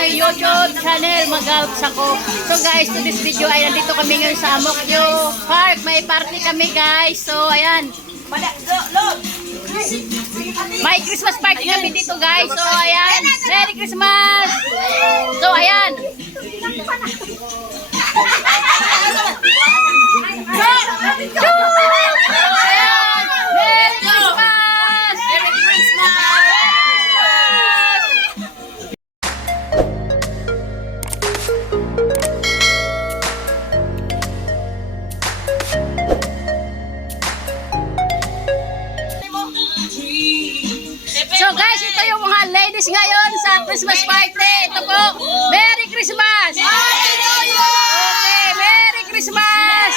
aking YouTube channel, Mag-Outs ako. So guys, to this video ay nandito kami ngayon sa Amokyo Park. May party kami guys. So ayan. May Christmas party kami dito guys. So ayan. Merry Christmas! So ayan. So guys, ito yung mga ladies ngayon sa Christmas party. Ito po, Merry Christmas! Happy New Year! Okay, Merry Christmas!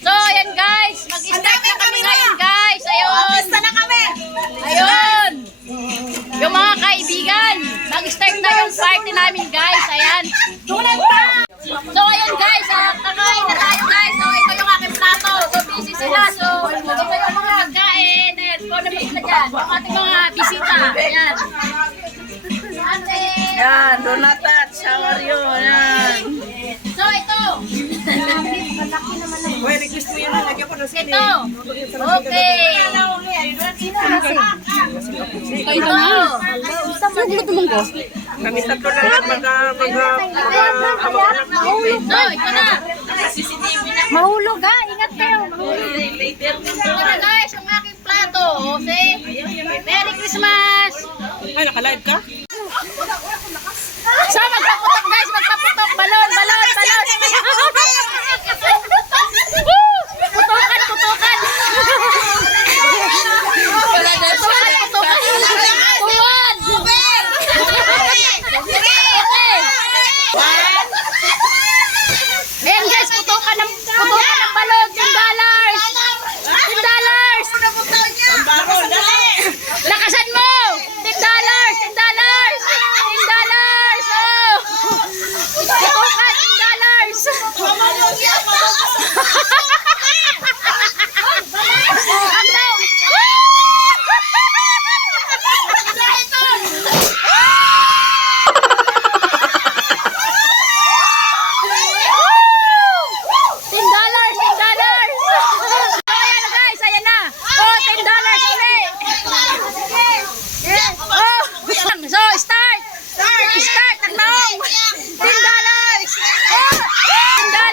So ayan guys, mag-start na kami ngayon guys. Ayun. Basta na kami. Ayun. Yung mga kaibigan, mag-start na yung party namin guys. Ayan. Tulad pa! So ayan guys, kakain na tayo guys. So ito yung aking plato. So busy sila. So ito yung mga pagkain. Ayan, kung na sila dyan. Yung ating mga bisita. Ayan. Yan, Donata, shower yun. Yan. So ito. Uy, request mo yun. Lagyan ko na sili. Ito. Okay. Ito. Saan gulo tumong ko? Kami tatlo na lang mag-anak na kami. So, ito na. Mahulog ha, ingat kayo. Ito na guys, yung aking plato. Okay. Merry Christmas. Ay, naka-live ka? So, magpaputok guys, magpaputok. Balon, balon, balon. Woo! Putukan, putukan. Putukan, putukan. Tuwad. Okay. One. Ayan guys, putukan ng balon. $10. $10. Lakasan mo. $10. $10. $10. Oh. Putukan, $10. Ang long. So, start! Start! Ang long! $10! Oh! $10!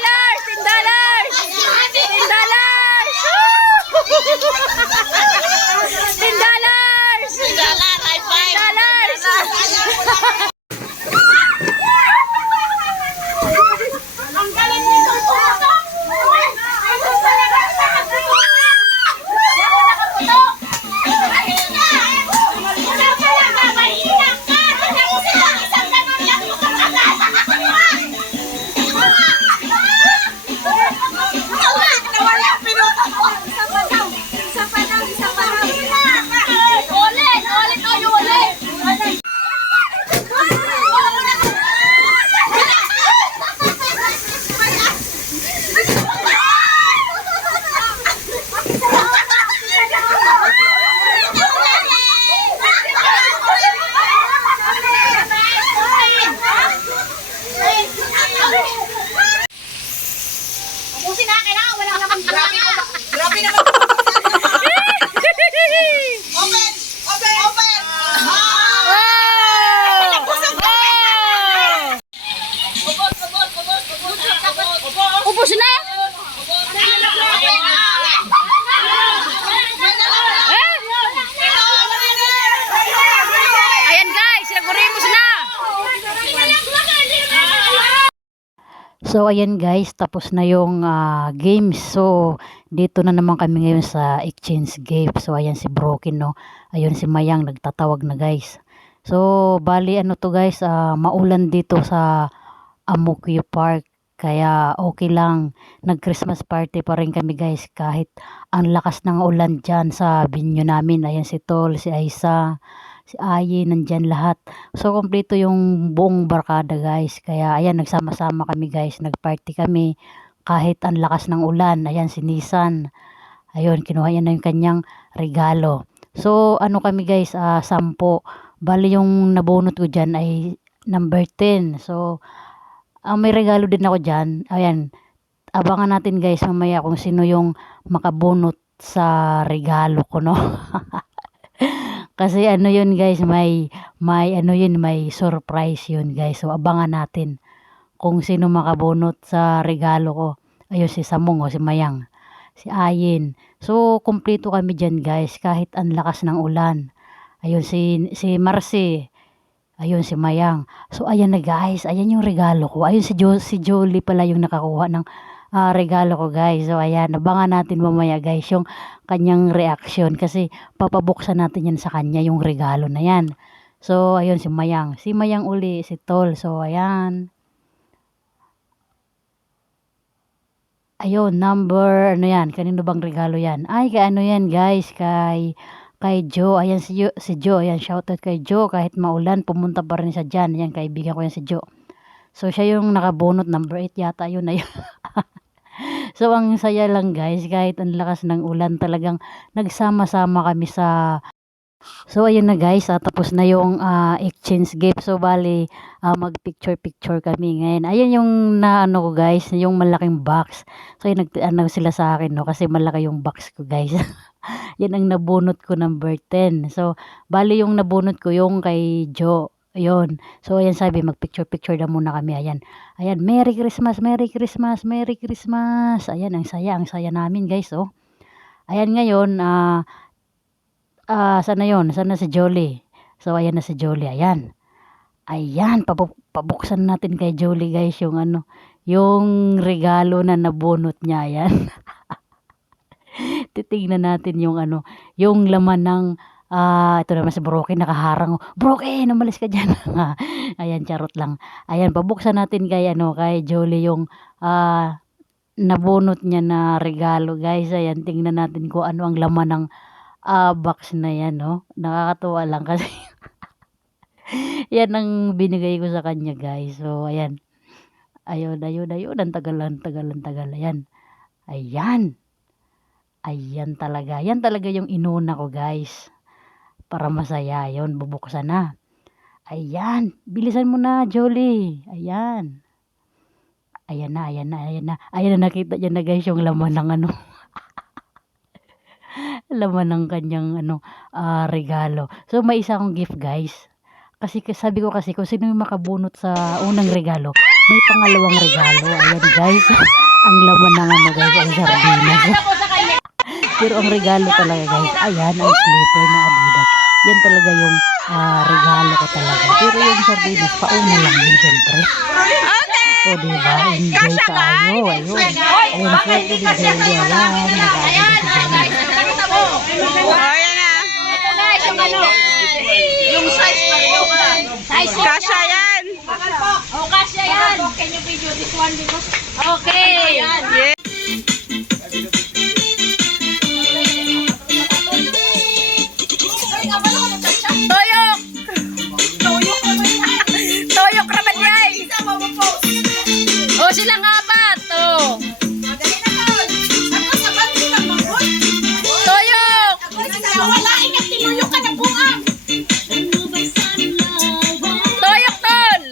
Ubusin na, kailangan walang naman. Grabe naman. Open! Open! Open! Ubus na? Ayan guys, naguremos na. So ayan guys, tapos na yung games. So dito na naman kami ngayon sa exchange game. So ayan si Broken, no. Ayun si Mayang nagtatawag na guys. So bali ano to guys, maulan dito sa Amokyo Park. Kaya okay lang, nag-Christmas party pa rin kami guys kahit ang lakas ng ulan dyan sa venue namin. Ayan si Tol, si Aisa, si Ayi, nandyan lahat. So kompleto yung buong barkada guys. Kaya ayan, nagsama-sama kami guys, nagparty kami kahit ang lakas ng ulan. Ayan si Nissan, ayun, kinuha niya na yung kanyang regalo. So ano kami guys, 10, Bali yung nabunot ko dyan ay number 10. So, may regalo din ako dyan. Ayan, abangan natin guys mamaya kung sino yung makabunot sa regalo ko, no? Kasi ano yun guys, may surprise yun guys. So, abangan natin kung sino makabunot sa regalo ko. Ayun, si Samong o si Mayang, si Ayin. So, kumpleto kami dyan guys, kahit ang lakas ng ulan. Ayun, si Marcy. Ayun, si Mayang. So, ayan na guys, ayan yung regalo ko. Ayun, si Jolie pala yung nakakuha ng regalo ko guys. So, ayan, abangan natin mamaya guys yung kanyang reaction. Kasi, papabuksan natin yan sa kanya, yung regalo na yan. So, ayun, si Mayang. Si Mayang uli, si Tol. So, ayan. Ayun, number, ano yan, kanino bang regalo yan? Ay, kay ano yan guys, kay Joe. Ayan si Joe, ayan, shoutout kay Joe, kahit maulan, pumunta pa rin siya dyan. Ayan, kaibigan ko yan si Joe. So, siya yung nakabunot, number 8 yata, yun na yun. So, ang saya lang guys, kahit ang lakas ng ulan, talagang nagsama-sama kami sa... So, ayun na guys, tapos na yung exchange gift. So, bali, mag-picture-picture kami ngayon. Ayan yung naano ko guys, yung malaking box. So, yun, nag-ano sila sa akin, no? Kasi malaki yung box ko guys. Yan ang nabunot ko, number 10. So, bali yung nabunot ko yung kay Joe. Ayun. So, ayan sabi, mag-picture-picture na muna kami. Ayan. Ayan, Merry Christmas, Merry Christmas, Merry Christmas. Ayan, ang saya namin guys, oh. Ayan ngayon, sana yun? Sana si Jolie. So, ayan na si Jolie. Ayan. Ayan. Pabuksan natin kay Jolie guys yung ano, yung regalo na nabunot niya. Ayan. Titignan natin yung ano, yung laman ng, ito naman si Broken, nakaharang. Broken, umalis ka dyan. Ayan, charot lang. Ayan, pabuksan natin kay, kay Jolie yung, nabunot niya na regalo guys. Ayan, tingnan natin kung ano ang laman ng, box na yan, no? Nakakatuwa lang kasi yan ang binigay ko sa kanya guys. So, ayan. Ayun. Ang tagal. Ayan. Ayan talaga. Yan talaga yung inuna ko guys. Para masaya. Ayun, bubuksan na. Ayan. Bilisan mo na, Jolie. Ayan. Ayan na. Ayan na, nakita niya na guys yung laman ng ano. Laman ng kanyang regalo. So, may isa akong gift guys. Kasi sabi ko kasi kung sino yung makabunot sa unang regalo, may pangalawang regalo. Ayan guys. Ang laman ng guys ay sardinas. Pero ang regalo talaga guys, ayan, ang slipper na Adidas. Yan talaga yung regalo ko talaga. Pero yung sardinas, pauna lang yun syempre. O diba, enjoy tayo. Ayun. Ayun, swerte ni Jolie. Ayan. Ayan na. Yung size pa rin. Size Kasha yan. Oh, kasya yan. Can you video this one because... Okay. Yeah. Toyok! Toyok raman yan! O, silang apat. O. Toyok! Toyok, tol!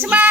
Christmas!